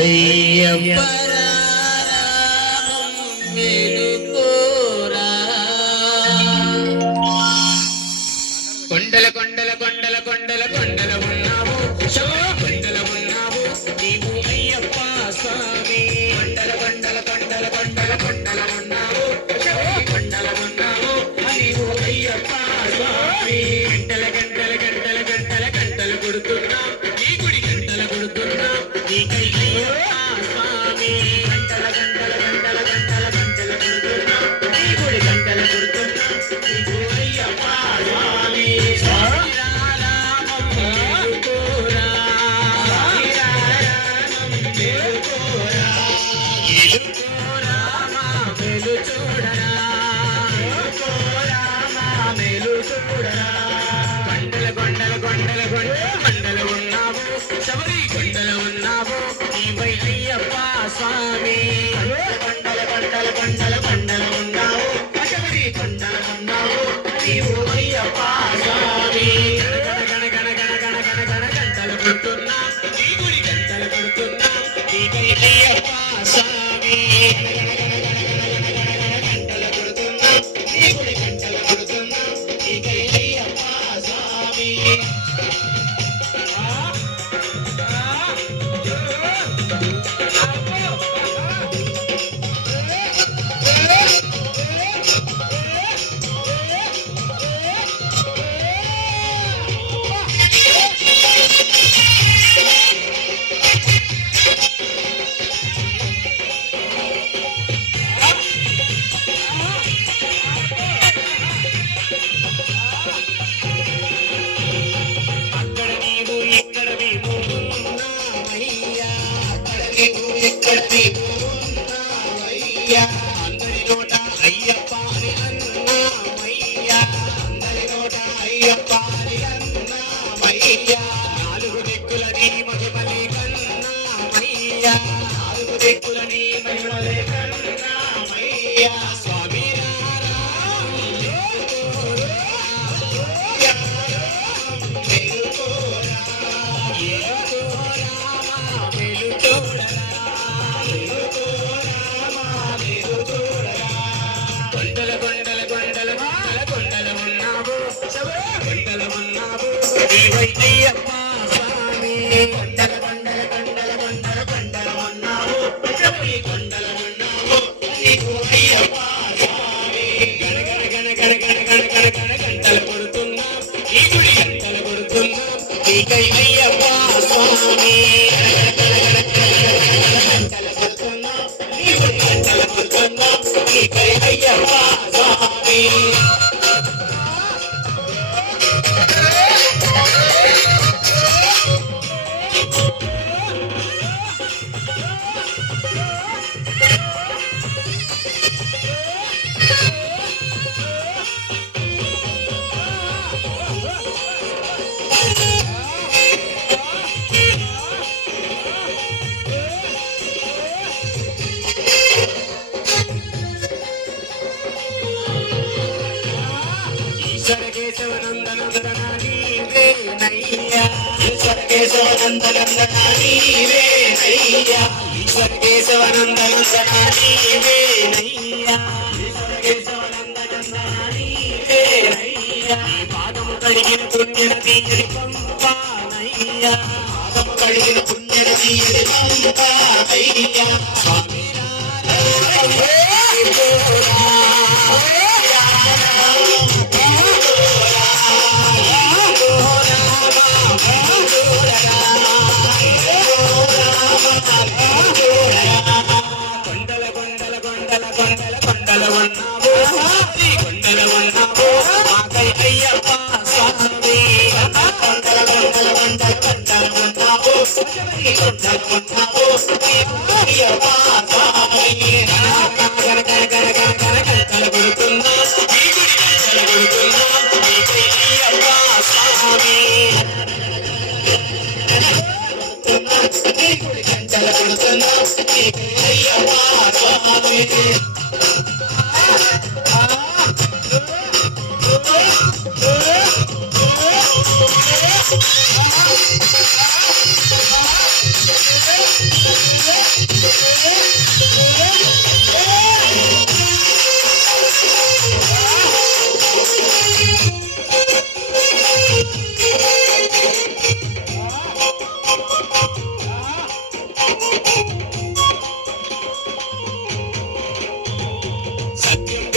అయ్యప్ప కొండల కొండల కొండల కొండల కొండల ఉన్నావు కొండల ఉన్నావు నీవు అయ్యప్ప స్వామి కొండల కొండల కొండల కొండల కొండల ఉన్నావు కొండల ఉన్నావు నీవు అయ్యప్ప స్వామి గంటల గంటల గంటల గంటల గంటలు కొడుతున్నా నీ గుడి గంటలు కొడుతున్నా నీకై అయ్యప్ప స్వామి గంటల గంటల గంటల గంటల గంటలు కొడుతున్నా నీ గుడి గంటలు కొడుతున్నా నీకు అయ్యప్ప స్వామి కొండల కొండల కొండలు ఉన్నావు శబరి కొండలు ఉన్నావు నీవై అయ్యప్ప స్వామి కొండల కొండల కొండల కొండలు ఉన్నావు శబరి కొండలు ఉన్నావు నీవు అయ్యప్ప స్వామి గణ గణ గణ గణ గణ గణ గంటలు కొడుతున్నా నీ గుడి గంటలు కొడుతున్నా నీకై అయ్యప్ప స్వామి గంటలు కొడుతున్నా నీ గుడి గంటలు కొడుతున్నా నీకై అయ్యప్ప స్వామి అందరి నోట అయ్యప్ప అని అన్నామయ్యా అందరి నోట అయ్యప్ప అని అన్నామయ్యా నాలుగు దిక్కులని మహిమలే కన్నామయ్యా నాలుగు దిక్కులని మహిమలే కన్నామయ్యా స్వామి కొండల కొండల కొండల కొండల ఉన్నావు కొండల ఉన్నావు నీవై అయ్యప్ప స్వామి కొండల కొండల కొండల కొండల కొండల ఉన్నావు కొండల ఉన్నావు నీవు అయ్యప్ప స్వామి గణ గణ గణ గణ గణ గణ గణ గణ గంటలు కొడుతున్నా నీ గుడి గంటలు కొడుతున్నా నీకై అయ్యప్ప స్వామి గంటలు కొడుతున్నా నీ గుడి గంటలు కొడుతున్నా నీకై అయ్యప్ప స్వామి కేశవనందనందనా నీవే నయ్యా ఈశ్వర కేశవనందనందనా నీవే నయ్యా ఈశ్వర కేశవనందనందనా నీవే నయ్యా ఈశ్వర కేశవనందనందనా నీవే నయ్యా నీ పాదము కడిగిన పుణ్యన తీయని పంపా నయ్యా పాదము కడిగిన పుణ్యన తీయని పంపా నయ్యా స్వామి కొండల కొండల కొండల కొండల కొండల ఉన్నావు కొండల ఉన్నావు మాకై అయ్యప్ప స్వామి కొండల కొండల కొండల కొండల ఉన్నావు కొండల ఉన్నావు అయ్యప్ప స్వామి గణ గణ గణ గణ గణ గంటలు కొడుతున్నా నీ గుడి గంటలు కొడుతున్నా నీకై అయ్యప్ప స్వామి నీ గుడి గంటలు కొడుతున్నా నీకై అయ్యప్ప స్వామి Yeah.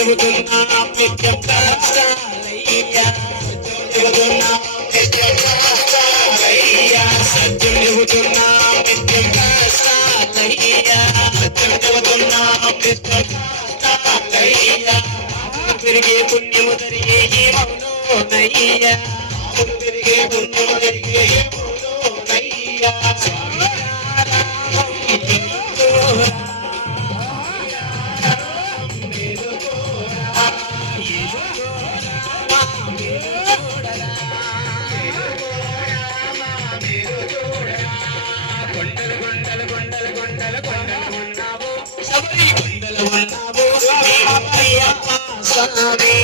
చెబుతున్నా నిత్యం కష్టాలయ్యా చెబుతున్నా నిత్యం కష్టాలయ్యా సత్యం చెబుతున్నా నిత్యం కష్టాలయ్యా సత్యం చెబుతున్నా నిత్యం కష్టాలయ్యా తిరిగే పుణ్యము తిరిగే ఏమవునోనయ్యా తిరిగే పుణ్యము తిరిగే ఏమవునోనయ్యా కొండలు కొండలు కొండలు కొండలు కొండలు ఉన్నావు శబరి కొండలు ఉన్నావు అయ్యప్ప స్వామి